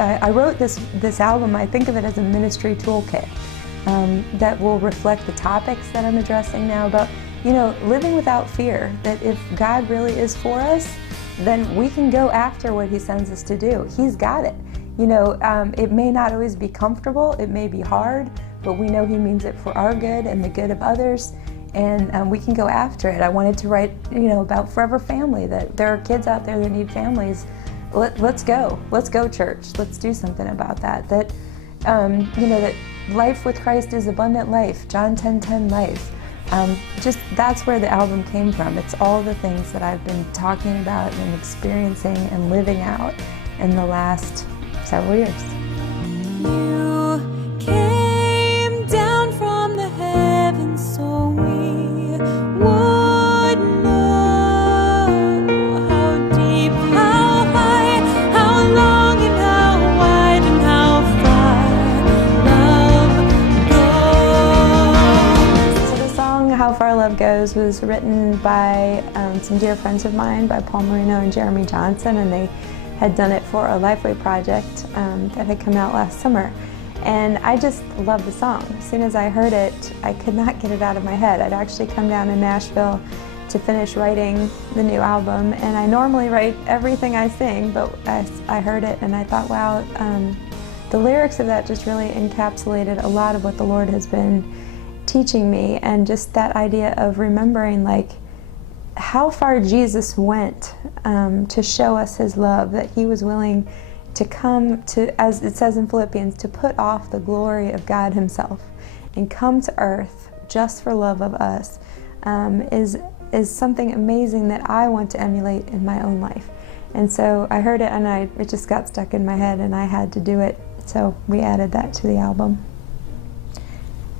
I wrote this album, I think of it as a ministry toolkit that will reflect the topics that I'm addressing now about, you know, living without fear, that if God really is for us, then we can go after what He sends us to do. He's got it. You know, it may not always be comfortable, it may be hard, but we know He means it for our good and the good of others, and we can go after it. I wanted to write, you know, about Forever Family, that there are kids out there that need families. Let's go, church. Let's do something about that. That, you know, that life with Christ is abundant life, John 10:10 life. Just that's where the album came from. It's all the things that I've been talking about and experiencing and living out in the last several years. You came down from the heavens so we would know how deep, how high, how long and how wide and how far love goes. So the song How Far Love Goes was written by some dear friends of mine, by Paul Marino and Jeremy Johnson, and they had done it for a Lifeway project that had come out last summer. And I just loved the song. As soon as I heard it, I could not get it out of my head. I'd actually come down to Nashville to finish writing the new album, and I normally write everything I sing, but I heard it and I thought, wow, the lyrics of that just really encapsulated a lot of what the Lord has been teaching me, and just that idea of remembering, like, how far Jesus went to show us His love, that He was willing to come to, as it says in Philippians, to put off the glory of God Himself and come to earth just for love of us, is something amazing that I want to emulate in my own life. And so I heard it and it just got stuck in my head and I had to do it, so we added that to the album.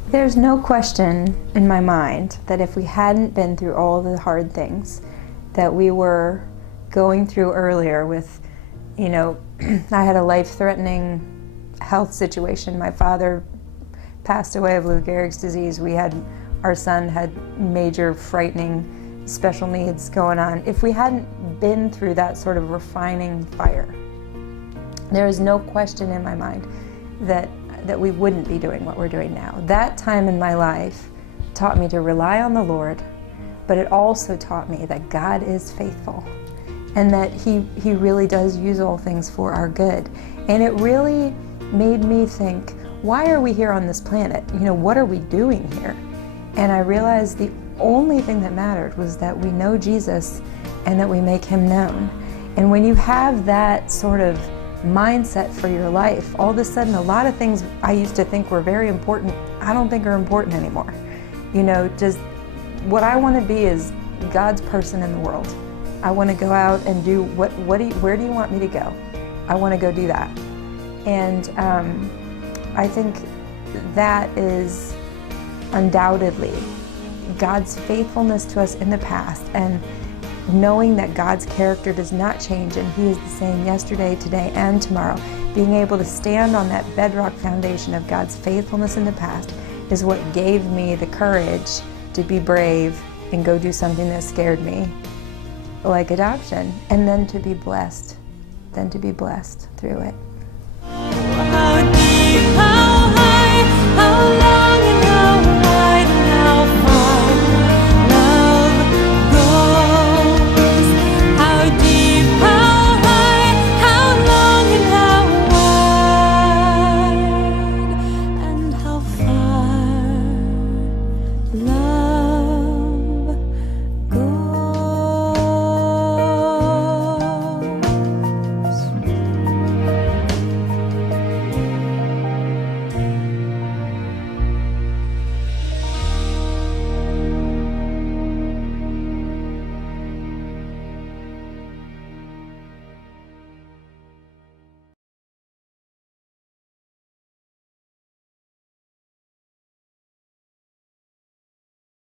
There's no question in my mind that if we hadn't been through all the hard things that we were going through earlier with, you know, I had a life-threatening health situation. My father passed away of Lou Gehrig's disease. Our son had major frightening special needs going on. If we hadn't been through that sort of refining fire, there is no question in my mind that we wouldn't be doing what we're doing now. That time in my life taught me to rely on the Lord, but it also taught me that God is faithful and that He really does use all things for our good. And it really made me think, why are we here on this planet? You know, what are we doing here? And I realized the only thing that mattered was that we know Jesus and that we make Him known. And when you have that sort of mindset for your life, all of a sudden a lot of things I used to think were very important, I don't think are important anymore. You know, just what I want to be is God's person in the world. I want to go out and do where do you want me to go? I want to go do that. And I think that is undoubtedly God's faithfulness to us in the past, and knowing that God's character does not change and He is the same yesterday, today, and tomorrow. Being able to stand on that bedrock foundation of God's faithfulness in the past is what gave me the courage to be brave and go do something that scared me, like adoption, and then to be blessed through it.